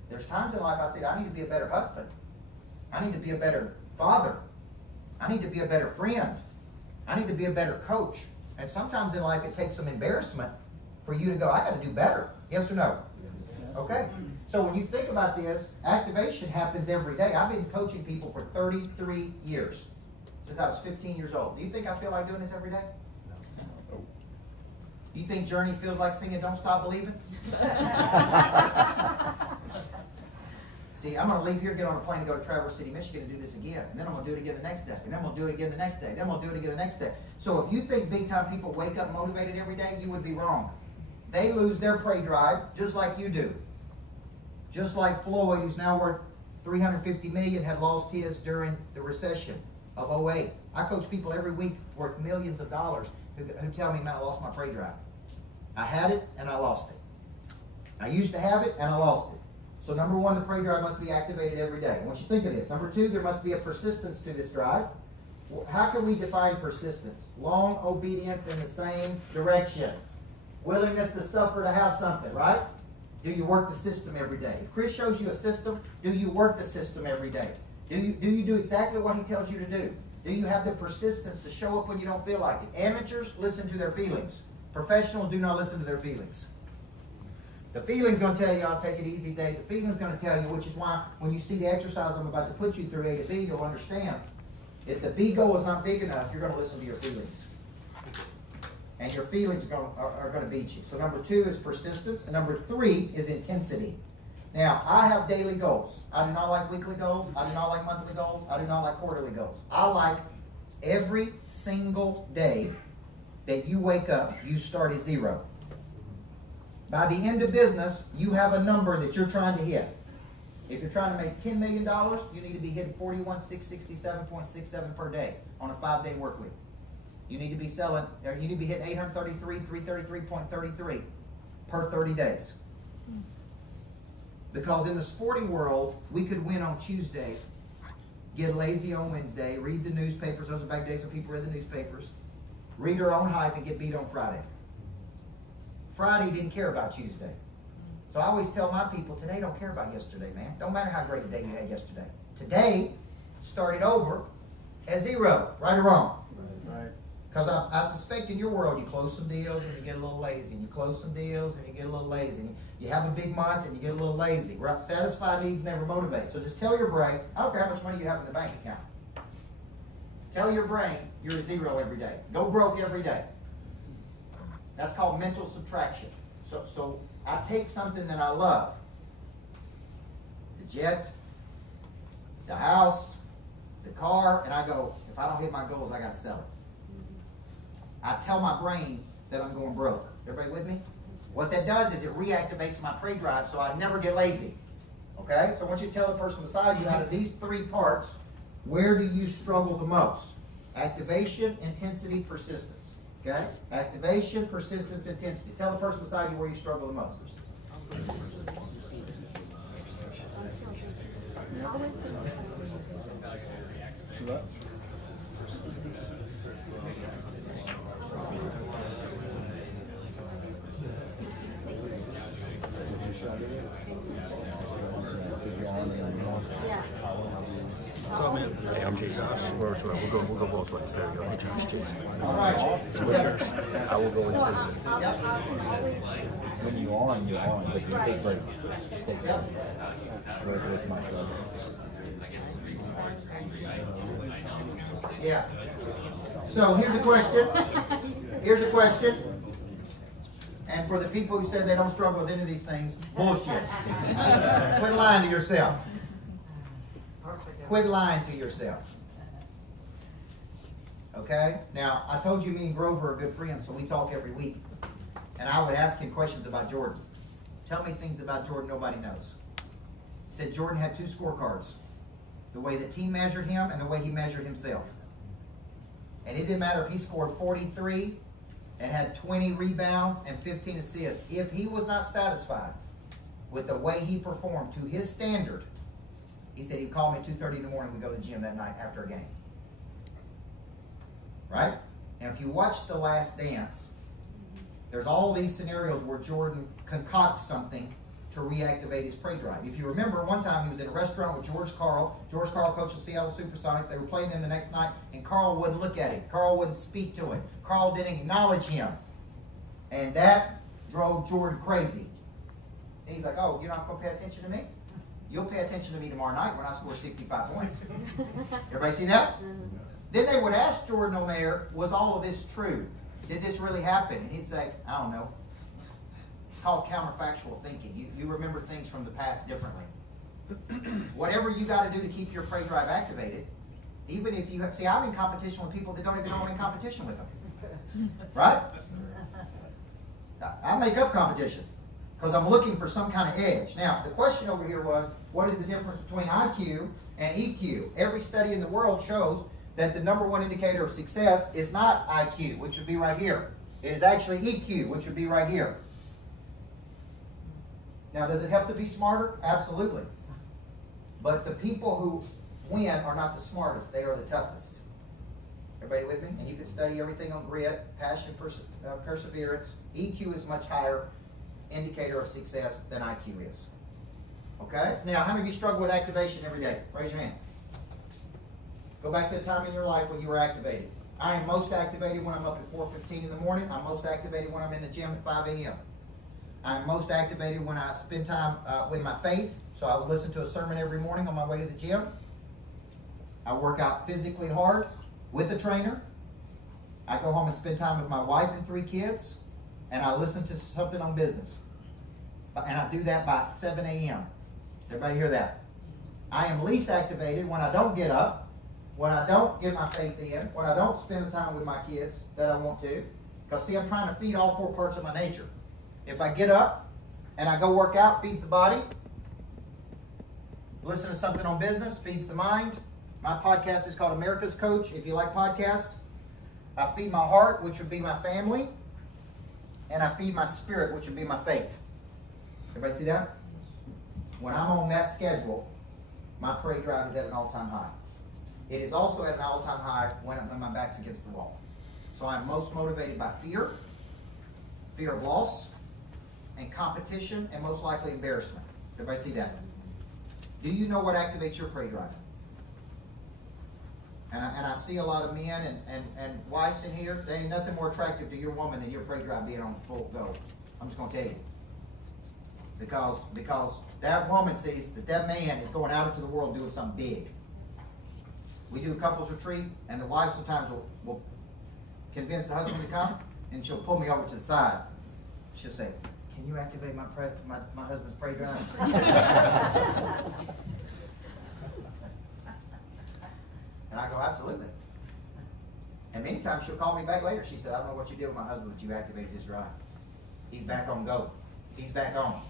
There's times in life I said, I need to be a better husband. I need to be a better father. I need to be a better friend. I need to be a better coach. And sometimes in life it takes some embarrassment for you to go, I got to do better. Yes or no? Yes. Okay. So when you think about this, activation happens every day. I've been coaching people for 33 years, since I was 15 years old. Do you think I feel like doing this every day? No. Do you think Journey feels like singing Don't Stop Believing? See, I'm going to leave here, get on a plane, and go to Traverse City, Michigan, and do this again. And then I'm going to do it again the next day. And then I'm going to do it again the next day. Then I'm going to do it again the next day. So if you think big-time people wake up motivated every day, you would be wrong. They lose their prey drive just like you do. Just like Floyd, who's now worth $350 million, had lost his during the recession of 08. I coach people every week worth millions of dollars who tell me, man, I lost my prey drive. I had it and I lost it. I used to have it and I lost it. So number one, the prey drive must be activated every day. I want you to think of this. Number two, there must be a persistence to this drive. How can we define persistence? Long obedience in the same direction. Willingness to suffer to have something, right? Do you work the system every day? If Chris shows you a system, do you work the system every day? Do you do exactly what he tells you to do? Do you have the persistence to show up when you don't feel like it? Amateurs listen to their feelings. Professionals do not listen to their feelings. The feeling's going to tell you, I'll take it easy day. The feeling's going to tell you, which is why when you see the exercise I'm about to put you through A to B, you'll understand. If the B goal is not big enough, you're going to listen to your feelings. And your feelings are going to beat you. So number two is persistence. And number three is intensity. Now, I have daily goals. I do not like weekly goals. I do not like monthly goals. I do not like quarterly goals. I like every single day that you wake up, you start at zero. By the end of business, you have a number that you're trying to hit. If you're trying to make $10 million, you need to be hitting 41,667.67 per day on a 5-day work week. You need to be selling, or you need to be hitting 333.33 per 30 days. Because in the sporting world, we could win on Tuesday, get lazy on Wednesday, read the newspapers. Those are back days when people read the newspapers. Read our own hype and get beat on Friday. Friday didn't care about Tuesday. So I always tell my people, today don't care about yesterday, man. Don't matter how great a day you had yesterday. Today, start it over at zero, right or wrong? Right. Because I suspect in your world, you close some deals and you get a little lazy. And you close some deals and you get a little lazy. And you have a big month and you get a little lazy. Right? Satisfied needs never motivate. So just tell your brain, I don't care how much money you have in the bank account. Tell your brain you're a zero every day. Go broke every day. That's called mental subtraction. So I take something that I love, the jet, the house, the car, and I go, if I don't hit my goals, I got to sell it. I tell my brain that I'm going broke. Everybody with me? What that does is it reactivates my prey drive so I never get lazy. Okay? So I want you to tell the person beside you, out of these three parts, where do you struggle the most? Activation, intensity, persistence. Okay? Activation, persistence, intensity. Tell the person beside you where you struggle the most. Hey, I'm Jason. We'll go both ways. There we go. Hey, Josh, Jason. All right. Switchers. I will go intensity. When you're on, but you take breaks. Take breaks. With my brother. Yeah. So here's a question. Here's a question. And for the people who said they don't struggle with any of these things, bullshit. Quit lying to yourself. Quit lying to yourself. Okay? Now, I told you me and Grover are good friends, so we talk every week. And I would ask him questions about Jordan. Tell me things about Jordan nobody knows. He said Jordan had 2 scorecards. The way the team measured him and the way he measured himself. And it didn't matter if he scored 43 and had 20 rebounds and 15 assists. If he was not satisfied with the way he performed to his standard, he said he'd call me 2:30 in the morning. We'd go to the gym that night after a game. Right? Now, if you watch The Last Dance, there's all these scenarios where Jordan concocts something to reactivate his prey drive. If you remember, one time he was in a restaurant with George Karl. George Karl coached the Seattle Supersonics. They were playing them the next night, and Karl wouldn't look at him. Karl wouldn't speak to him. Karl didn't acknowledge him. And that drove Jordan crazy. And he's like, oh, you're not going to pay attention to me? You'll pay attention to me tomorrow night when I score 65 points. Everybody see that? Then they would ask Jordan on there, was all of this true? Did this really happen? And he'd say, I don't know. It's called counterfactual thinking. You remember things from the past differently. Whatever you got to do to keep your prey drive activated, even if you have, see, I'm in competition with people that don't even know I'm in competition with them. Right? I make up competition because I'm looking for some kind of edge. Now, the question over here was, what is the difference between IQ and EQ? Every study in the world shows that the #1 indicator of success is not IQ, which would be right here. It is actually EQ, which would be right here. Now, does it help to be smarter? Absolutely. But the people who win are not the smartest. They are the toughest. Everybody with me? And you can study everything on grit, passion, perseverance. EQ is much higher indicator of success than IQ is. Okay? Now, how many of you struggle with activation every day? Raise your hand. Go back to the time in your life when you were activated. I am most activated when I'm up at 4:15 in the morning. I'm most activated when I'm in the gym at 5 a.m. I'm most activated when I spend time with my faith. So I will listen to a sermon every morning on my way to the gym. I work out physically hard with a trainer. I go home and spend time with my wife and 3 kids. And I listen to something on business. And I do that by 7 a.m. Everybody hear that? I am least activated when I don't get up, when I don't get my faith in, when I don't spend the time with my kids that I want to. Because see, I'm trying to feed all 4 parts of my nature. If I get up and I go work out, feeds the body. Listen to something on business, feeds the mind. My podcast is called America's Coach, if you like podcasts. I feed my heart, which would be my family. And I feed my spirit, which would be my faith. Everybody see that? When I'm on that schedule, my prey drive is at an all-time high. It is also at an all-time high when my back's against the wall. So I'm most motivated by fear, fear of loss, and competition, and most likely embarrassment. Everybody see that? Do you know what activates your prey drive? And I see a lot of men and wives in here, there ain't nothing more attractive to your woman than your prey drive being on full go. I'm just going to tell you. Because that woman sees that man is going out into the world doing something big. We do a couples retreat, and the wife sometimes will convince the husband to come, and she'll pull me over to the side. She'll say, can you activate my husband's prey drive? And I go, absolutely. And many times she'll call me back later. She said, I don't know what you did with my husband, but you activated his drive. He's back on go. He's back on.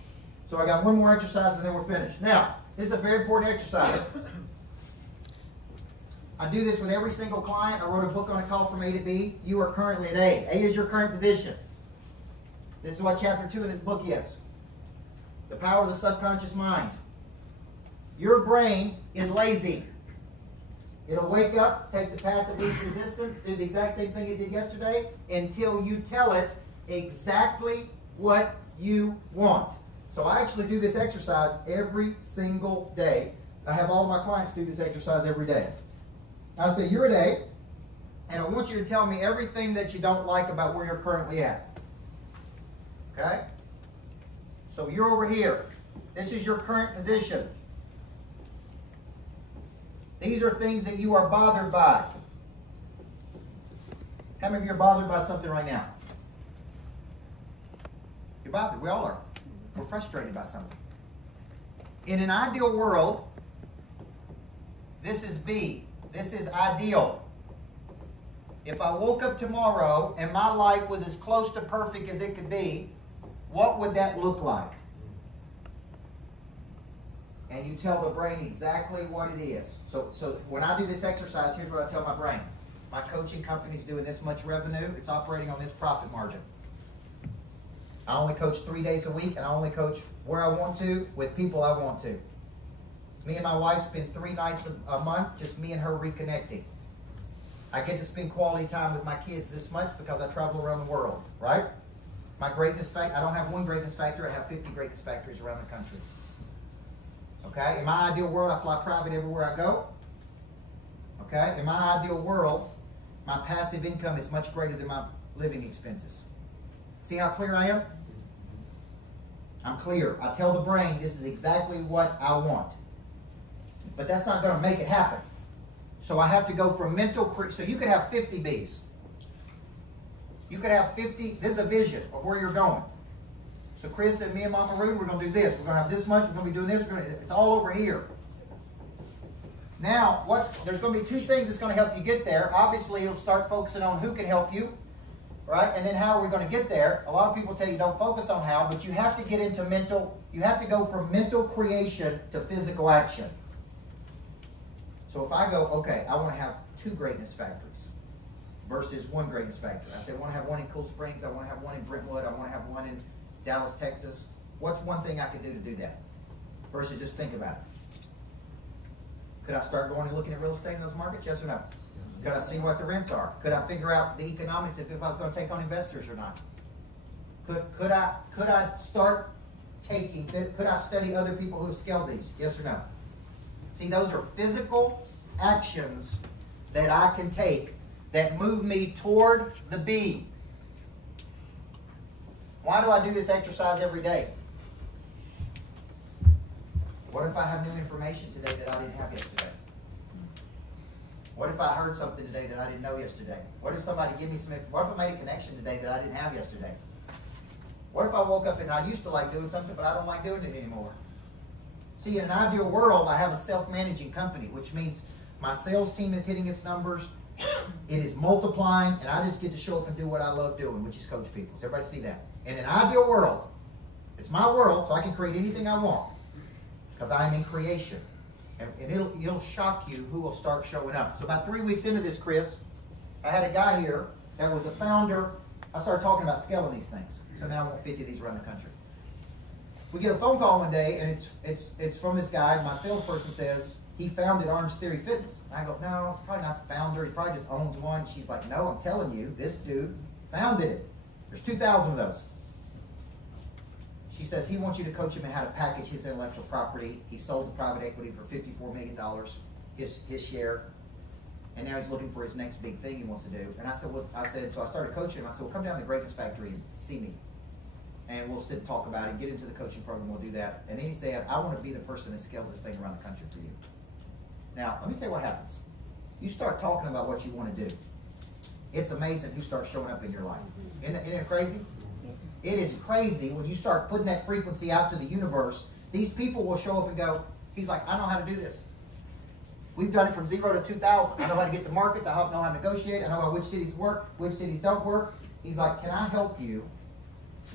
So I got one more exercise and then we're finished. Now, this is a very important exercise. I do this with every single client. I wrote a book on it called From A to B. You are currently at A. A is your current position. This is what chapter 2 in this book is. The power of the subconscious mind. Your brain is lazy. It'll wake up, take the path of least resistance, do the exact same thing it did yesterday until you tell it exactly what you want. So I actually do this exercise every single day. I have all of my clients do this exercise every day. I say, you're at A, and I want you to tell me everything that you don't like about where you're currently at. Okay? So you're over here. This is your current position. These are things that you are bothered by. How many of you are bothered by something right now? You're bothered. We all are. We're frustrated by something. In an ideal world, this is B. This is ideal. If I woke up tomorrow and my life was as close to perfect as it could be, what would that look like? And you tell the brain exactly what it is. So when I do this exercise, here's what I tell my brain. My coaching company's doing this much revenue. It's operating on this profit margin. I only coach 3 days a week, and I only coach where I want to, with people I want to. Me and my wife spend 3 nights a month, just me and her reconnecting. I get to spend quality time with my kids this much because I travel around the world, right? My greatness factor, I don't have one greatness factor, I have 50 greatness factories around the country. Okay? In my ideal world, I fly private everywhere I go. Okay? In my ideal world, my passive income is much greater than my living expenses. See how clear I am? I'm clear. I tell the brain this is exactly what I want. But that's not going to make it happen. So I have to go from mental, so you could have 50 Bs. You could have 50, this is a vision of where you're going. So Chris and me and Mama Rood, we're going to do this. We're going to have this much, we're going to be doing this, it's all over here. Now, there's going to be 2 things that's going to help you get there. Obviously, it'll start focusing on who can help you, right? And then how are we going to get there? A lot of people tell you don't focus on how, but you have to get into you have to go from mental creation to physical action. So if I go, okay, I want to have 2 greatness factories versus 1 greatness factory. I say I want to have 1 in Cool Springs, I want to have 1 in Brentwood, I want to have 1 in Dallas, Texas. What's one thing I could do to do that? Versus just think about it. Could I start going and looking at real estate in those markets? Yes or no? Could I see what the rents are? Could I figure out the economics if I was going to take on investors or not? Could I start could I study other people who have scaled these? Yes or no? See, those are physical actions that I can take that move me toward the B. Why do I do this exercise every day? What if I have new information today that I didn't have yesterday? What if I heard something today that I didn't know yesterday? What if somebody gave me what if I made a connection today that I didn't have yesterday? What if I woke up and I used to like doing something, but I don't like doing it anymore? See, in an ideal world, I have a self-managing company, which means my sales team is hitting its numbers, it is multiplying, and I just get to show up and do what I love doing, which is coach people. Does everybody see that? In an ideal world, it's my world, so I can create anything I want, because I am in creation. And it'll shock you who will start showing up. So about 3 weeks into this, Chris, I had a guy here that was the founder. I started talking about scaling these things. So now I want 50 of these around the country. We get a phone call one day, and it's from this guy. My salesperson says he founded Orange Theory Fitness. And I go, no, it's probably not the founder. He probably just owns one. She's like, no, I'm telling you, this dude founded it. There's 2,000 of those. She says he wants you to coach him in how to package his intellectual property. He sold the private equity for $54 million, his share. And now he's looking for his next big thing he wants to do. And I said, so I started coaching him. I said, well, come down to the Greatness Factory and see me. And we'll sit and talk about it, get into the coaching program, we'll do that. And then he said, I want to be the person that scales this thing around the country for you. Now, let me tell you what happens. You start talking about what you want to do. It's amazing who starts showing up in your life. Isn't it crazy? It is crazy when you start putting that frequency out to the universe. These people will show up and go, he's like, I know how to do this. We've done it from 0 to 2,000. I know how to get to markets. I know how to negotiate. I know which cities work, which cities don't work. He's like, can I help you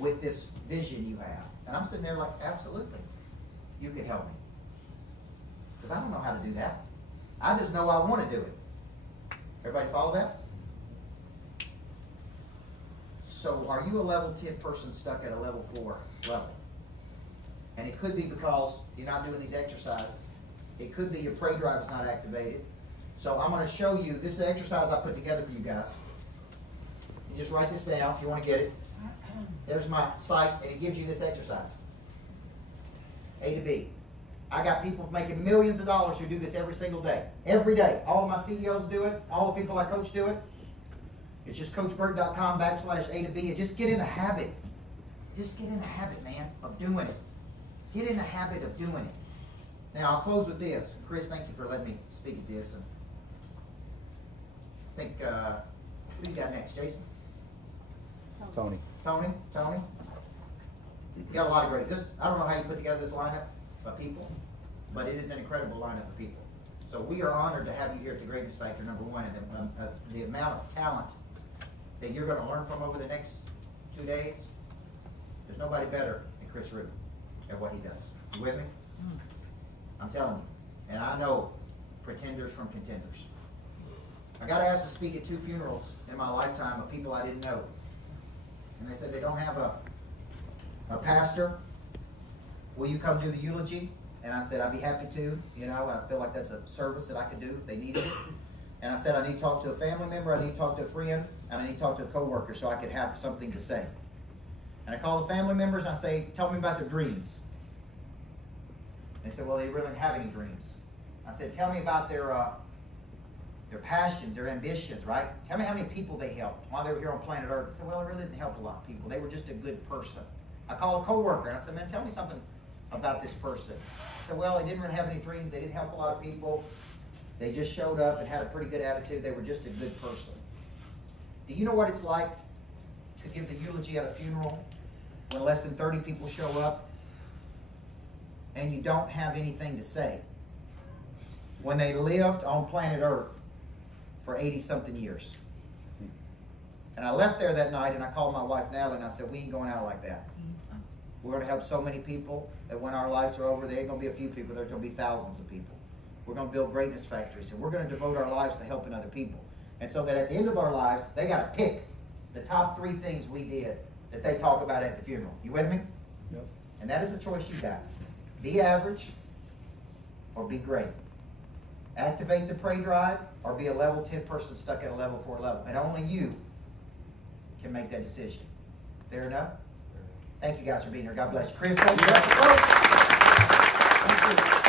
with this vision you have. And I'm sitting there like, absolutely, you can help me. Because I don't know how to do that. I just know I want to do it. Everybody follow that? So are you a level 10 person stuck at a level 4 level? And it could be because you're not doing these exercises. It could be your prey drive is not activated. So I'm going to show you, this is an exercise I put together for you guys. You just write this down if you want to get it. There's my site, and it gives you this exercise. A to B. I got people making millions of dollars who do this every single day. Every day. All of my CEOs do it. All the people I coach do it. It's just coachburt.com/A to B. And just get in the habit. Just get in the habit, man, of doing it. Get in the habit of doing it. Now, I'll close with this. Chris, thank you for letting me speak at this. And I think, who you got next, Jason? Tony. Tony? You got a lot of great. I don't know how you put together this lineup of people, but it is an incredible lineup of people. So we are honored to have you here at the Greatness Factor, number one, and the amount of talent that you're going to learn from over the next 2 days. There's nobody better than Chris Rood at what he does. You with me? I'm telling you. And I know pretenders from contenders. I got asked to speak at 2 funerals in my lifetime of people I didn't know. And they said they don't have a pastor. Will you come do the eulogy? And I said, I'd be happy to. You know, I feel like that's a service that I could do if they needed it. And I said, I need to talk to a family member, I need to talk to a friend, and I need to talk to a coworker so I could have something to say. And I call the family members and I say, tell me about their dreams. And they said, well, they really didn't have any dreams. I said, tell me about their passions, their ambitions, right? Tell me how many people they helped while they were here on planet Earth. I said, well, I really didn't help a lot of people. They were just a good person. I call a coworker and I said, man, tell me something about this person. I said, well, they didn't really have any dreams. They didn't help a lot of people. They just showed up and had a pretty good attitude. They were just a good person. Do you know what it's like to give the eulogy at a funeral when less than 30 people show up and you don't have anything to say? When they lived on planet Earth for 80-something years. And I left there that night and I called my wife Natalie and I said, we ain't going out like that. We're going to help so many people that when our lives are over, there ain't going to be a few people, there's going to be thousands of people. We're going to build greatness factories and we're going to devote our lives to helping other people. And so that at the end of our lives, they got to pick the top 3 things we did that they talk about at the funeral. You with me? Yep. And that is a choice you got. Be average or be great. Activate the prey drive or be a level 10 person stuck at a level 4 level. And only you can make that decision. Fair enough? Thank you guys for being here. God bless you. Chris, thank you. Thank you.